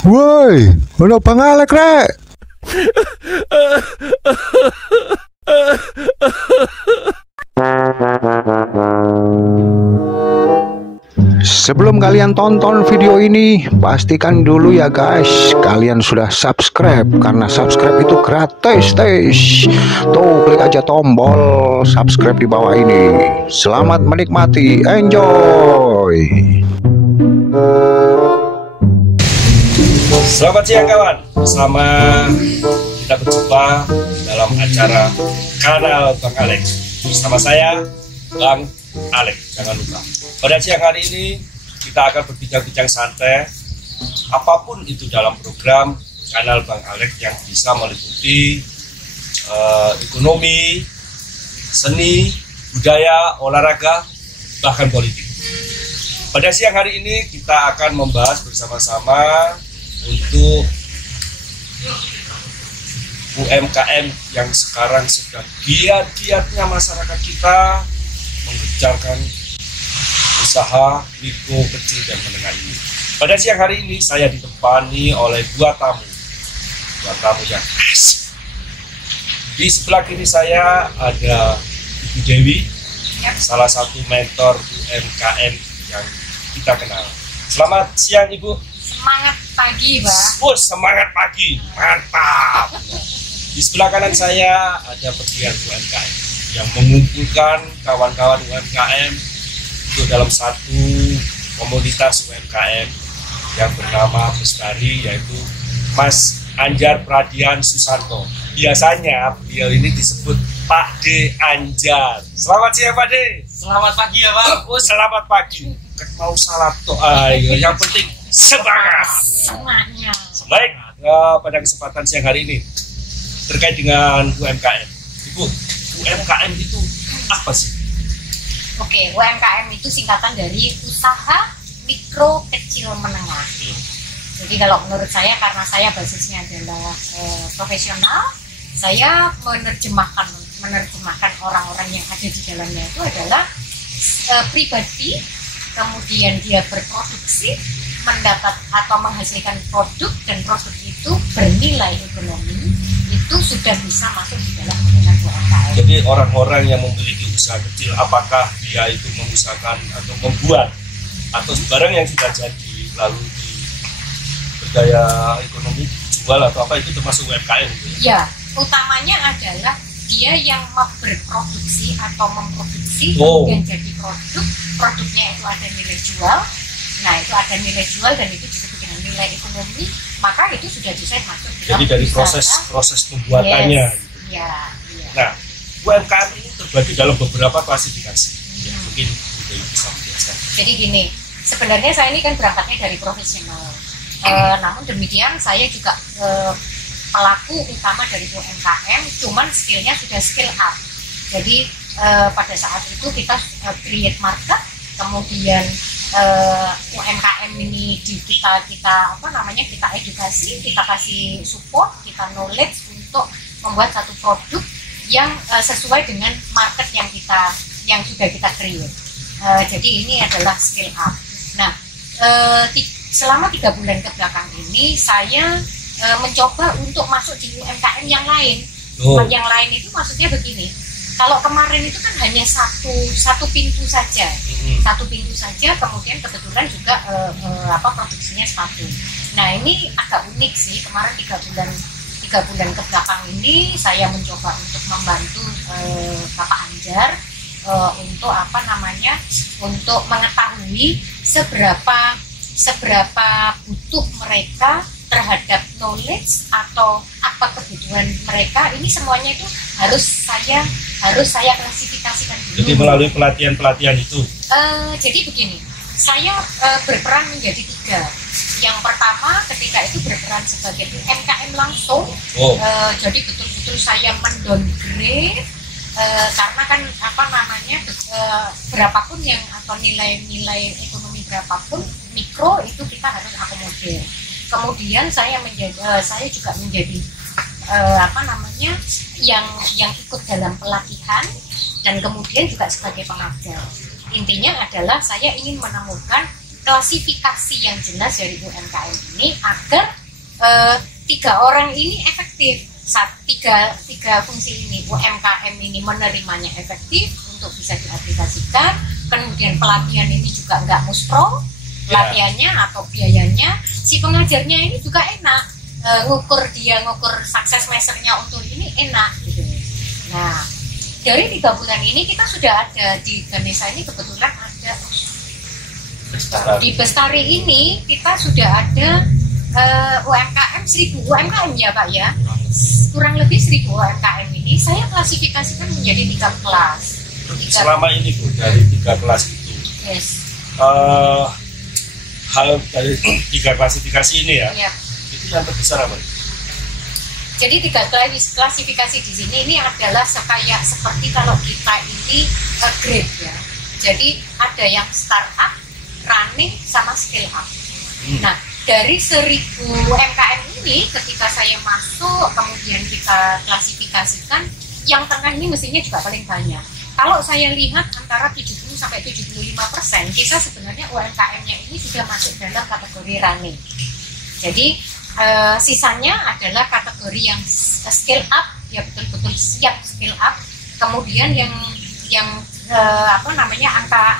Woi, ono Bang Alek rek. Sebelum kalian tonton video ini, pastikan dulu ya guys, kalian sudah subscribe, karena subscribe itu gratis. Tuh, klik aja tombol subscribe di bawah ini. Selamat menikmati, enjoy. Selamat siang kawan, bersama kita berjumpa dalam acara kanal Bang Alek. Bersama saya Bang Alek, jangan lupa. Pada siang hari ini kita akan berbincang-bincang santai, apapun itu dalam program kanal Bang Alek yang bisa meliputi ekonomi, seni, budaya, olahraga, bahkan politik. Pada siang hari ini kita akan membahas bersama-sama untuk UMKM yang sekarang sedang giat-giatnya masyarakat kita mengejarkan usaha mikro, kecil, dan menengah ini. Pada siang hari ini saya ditemani oleh dua tamu yang asik. Di sebelah kiri saya ada Ibu Dewi, salah satu mentor UMKM yang kita kenal. Selamat siang Ibu. Semangat pagi, Pak. Semangat pagi, mantap. Di sebelah kanan saya ada pegiat UMKM yang mengumpulkan kawan-kawan UMKM itu dalam satu komunitas UMKM yang bernama Bestari, yaitu Mas Anjar Pradian Susanto. Biasanya beliau ini disebut Pak D Anjar. Selamat siang Pak D. Selamat pagi ya Pak. Selamat pagi. Mau salat toh, yang penting semangat. Semangat. Baik, pada kesempatan siang hari ini terkait dengan UMKM. Ibu, UMKM itu apa sih? Oke, UMKM itu singkatan dari usaha mikro, kecil, menengah. Jadi kalau menurut saya, karena saya basisnya adalah profesional, saya menerjemahkan orang-orang yang ada di dalamnya itu adalah pribadi, kemudian dia berproduksi, mendapat atau menghasilkan produk, dan produk itu bernilai ekonomi, itu sudah bisa masuk di dalam golongan UMKM. Jadi orang-orang yang memiliki usaha kecil, apakah dia itu mengusahakan atau membuat atau barang yang sudah jadi lalu di berdaya ekonomi jual atau apa, itu termasuk UMKM gitu ya? Ya, utamanya adalah dia yang berproduksi atau memproduksi, kemudian jadi produknya itu ada nilai jual. Nah, itu ada nilai jual dan itu disebut dengan nilai ekonomi, maka itu sudah bisa masuk dalam. Jadi dari proses pembuatannya. Yes. Gitu. Ya. Nah, UMKM ini terbagi dalam beberapa klasifikasi. Ya, mungkin bisa menjelaskan. Jadi gini, sebenarnya saya ini kan berangkatnya dari profesional. Namun demikian saya juga pelaku utama dari UMKM, cuman skillnya sudah skill up. Jadi pada saat itu kita create market, kemudian UMKM ini kita edukasi, kita kasih support, kita knowledge untuk membuat satu produk yang sesuai dengan market yang sudah kita create. Jadi ini adalah skill up. Nah, selama 3 bulan ke belakang ini saya mencoba untuk masuk di UMKM yang lain. Yang lain itu maksudnya begini. Kalau kemarin itu kan hanya satu pintu saja, kemudian kebetulan juga produksinya sepatu. Nah, ini agak unik sih. Kemarin 3 bulan ke belakang ini saya mencoba untuk membantu Bapak Anjar untuk mengetahui seberapa butuh mereka terhadap knowledge atau apa kebutuhan mereka. Ini semuanya itu harus saya klasifikasikan dulu. Jadi melalui pelatihan itu. Jadi begini, saya berperan menjadi 3. Yang pertama ketika itu berperan sebagai UMKM langsung. Jadi betul-betul saya mendowngrade karena kan berapapun yang atau nilai ekonomi berapapun mikro itu kita harus akomodir. Kemudian saya juga menjadi yang ikut dalam pelatihan dan kemudian juga sebagai pengajar. Intinya adalah saya ingin menemukan klasifikasi yang jelas dari UMKM ini agar 3 orang ini efektif. Tiga fungsi ini, UMKM ini menerimanya efektif untuk bisa diaplikasikan, kemudian pelatihan ini juga nggak muspro, pelatihannya atau biayanya, si pengajarnya ini juga enak, ngukur sukses measure-nya untuk ini enak gitu. Nah, dari 3 bulan ini kita sudah ada di Ganesha ini, kebetulan ada di Bestari ini kita sudah ada UMKM 1000 UMKM ya Pak ya, kurang lebih 1000 UMKM ini saya klasifikasikan menjadi 3 kelas. Selama ini Bu, dari 3 kelas itu, Yes. hal dari 3 klasifikasi ini ya, Iya. itu yang terbesar apa? Jadi 3 klasifikasi di sini ini adalah seperti kalau kita ini grade ya. Jadi ada yang startup, running, sama scale up. Nah, dari 1000 UMKM ini ketika saya masuk, kemudian kita klasifikasikan, yang tengah ini mestinya juga paling banyak. Kalau saya lihat antara 70 sampai 75% kita sebenarnya UMKM-nya ini sudah masuk dalam kategori running. Jadi sisanya adalah kategori yang scale up, ya betul-betul siap scale up. Kemudian yang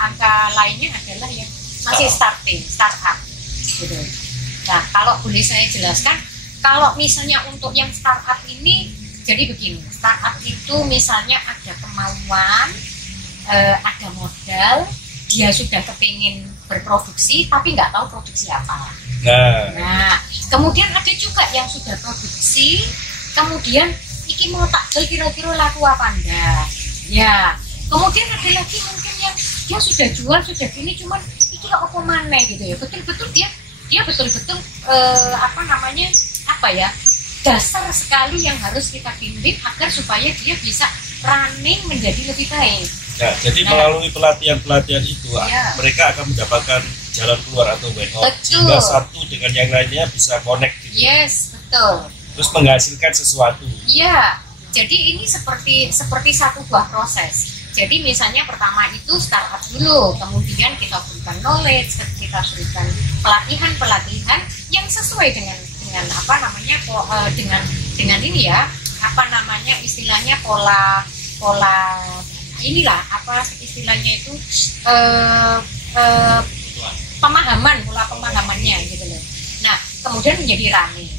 angka lainnya adalah yang masih startup gitu. Nah, kalau boleh saya jelaskan, kalau misalnya untuk yang startup ini, jadi begini, startup itu misalnya ada kemauan, ada modal, dia sudah kepingin berproduksi, tapi nggak tahu produksi apa. Nah, kemudian ada juga yang sudah produksi, kemudian iki mau takjil kira-kira laku apa enggak. Ya, kemudian ada lagi mungkin yang dia sudah jual, sudah gini, cuman iki apa mana gitu ya, betul-betul dia betul-betul dasar sekali yang harus kita bimbing agar supaya dia bisa running menjadi lebih baik. Ya, jadi melalui pelatihan-pelatihan itu mereka akan mendapatkan jalan keluar atau way out, sehingga satu dengan yang lainnya bisa connect gitu. Yes, betul. Terus menghasilkan sesuatu. Iya, jadi ini seperti satu buah proses. Jadi misalnya pertama itu startup dulu, kemudian kita berikan knowledge, kita berikan pelatihan yang sesuai dengan ini ya, istilahnya pola inilah istilahnya itu pola pemahamannya gitu loh. Nah, kemudian menjadi running.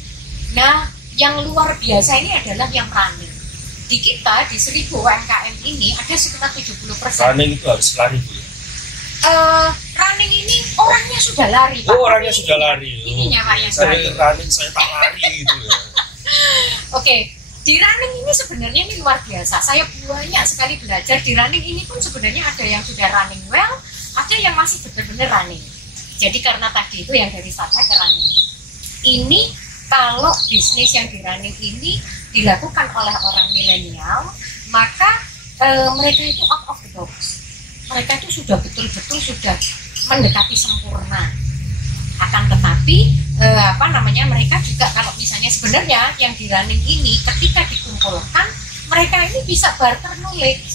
Nah, yang luar biasa ini adalah yang running. Di kita di 1000 UMKM ini ada sekitar 70%. Running itu harus lari Bu ya? Running ini orangnya sudah lari Pak. Oh, orangnya sudah lari. Ininya Pak yang saya lari. running, saya tak lari gitu ya. Oke, di running ini sebenarnya ini luar biasa. Saya banyak sekali belajar di running ini pun sebenarnya ada yang sudah running well, ada yang masih benar-benar running. Jadi karena tadi itu yang dari startup ke running. Ini kalau bisnis yang di running ini dilakukan oleh orang milenial, maka mereka itu out of the box. Mereka itu sudah betul-betul sudah mendekati sempurna. Akan tetapi mereka juga kalau misalnya sebenarnya yang di running ini ketika dikumpulkan, mereka ini bisa barter knowledge.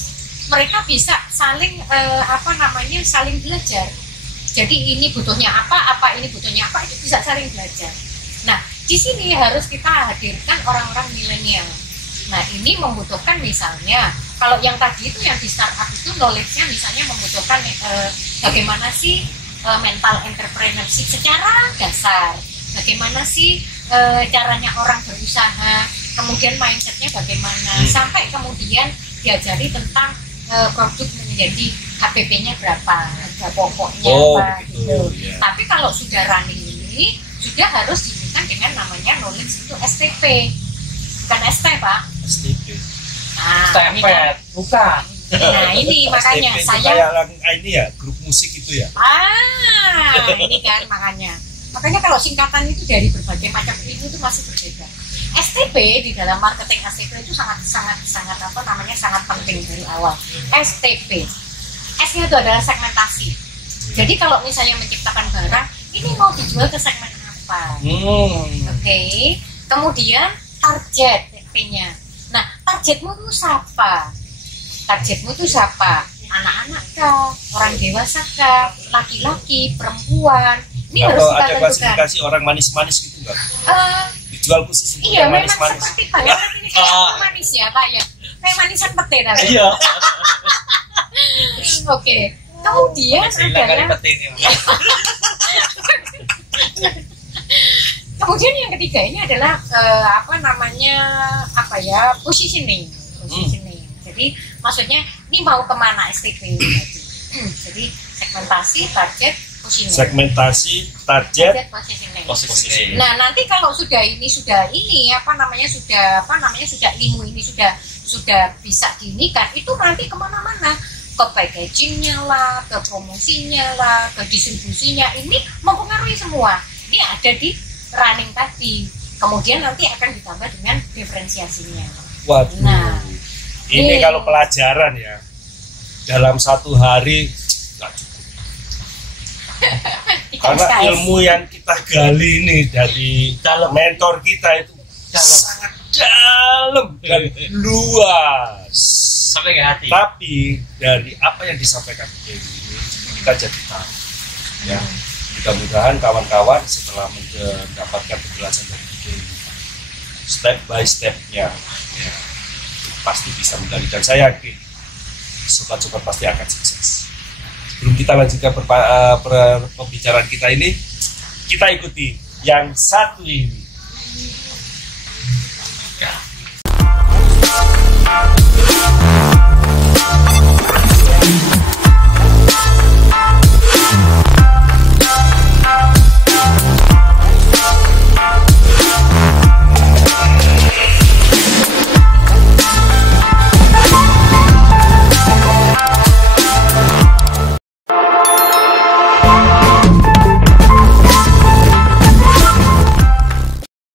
Mereka bisa saling saling belajar. Jadi ini butuhnya apa ini butuhnya apa, itu bisa saling belajar. Nah, di sini harus kita hadirkan orang-orang milenial. Nah, ini membutuhkan misalnya kalau yang tadi itu yang di startup itu knowledge-nya misalnya membutuhkan bagaimana sih mental entrepreneurship secara dasar, bagaimana sih caranya orang berusaha, kemudian mindset-nya bagaimana, sampai kemudian diajari tentang produk menjadi HPP-nya berapa, harga pokoknya apa gitu. Yeah. Tapi kalau sudah running ini sudah harus diberikan dengan namanya knowledge itu STP, bukan ST Pak. STP. Nah, ini kan. Bukan. Nah ini makanya STP saya ini ya grup musik itu ya. Ini kan makanya kalau singkatan itu dari berbagai macam ilmu itu masih berbeda. STP di dalam marketing STP itu sangat penting dari awal. STP, S-nya itu adalah segmentasi. Jadi kalau misalnya menciptakan barang, ini mau dijual ke segmen apa? Oke. Kemudian target P-nya. Nah, targetmu itu siapa? Anak-anak kah? Orang dewasa kah? Laki-laki, perempuan? Ini atau harus kita ada tentukan. klasifikasi orang manis-manis gitu enggak? jual khusus untuk Iya, yang memang manis-manis. seperti bayangan ini kayak manis ya, Pak ya. Kayak manisan pete tadi. Iya. Oke. Kemudian Hilang kali adalah peti ini. kemudian yang ketiga ini adalah positioning. Jadi maksudnya ini mau kemana STP tadi. Jadi segmentasi, target, positioning. Segmentasi, target, positioning. positioning. Nah, nanti kalau sudah ilmu ini sudah bisa diinikan, itu nanti kemana-mana, ke packagingnya lah, ke promosinya lah, ke distribusinya, ini mempengaruhi semua. Ini ada di running tadi. Kemudian nanti akan ditambah dengan diferensiasinya. Waduh. Nah, ini kalau pelajaran ya, dalam satu hari nggak cukup. Karena ilmu yang kita gali ini dari dalam mentor kita itu sangat dalam dan luas. Sampai ke hati. Tapi dari apa yang disampaikan Dewi ini kita jadi tahu. Ya, mudah-mudahan kawan-kawan setelah mendapatkan penjelasan dari Dewi, step by stepnya, ya, pasti bisa menggali, dan saya yakin sobat-sobat pasti akan sukses. Sebelum kita lanjutkan pembicaraan kita ini, kita ikuti yang satu ini.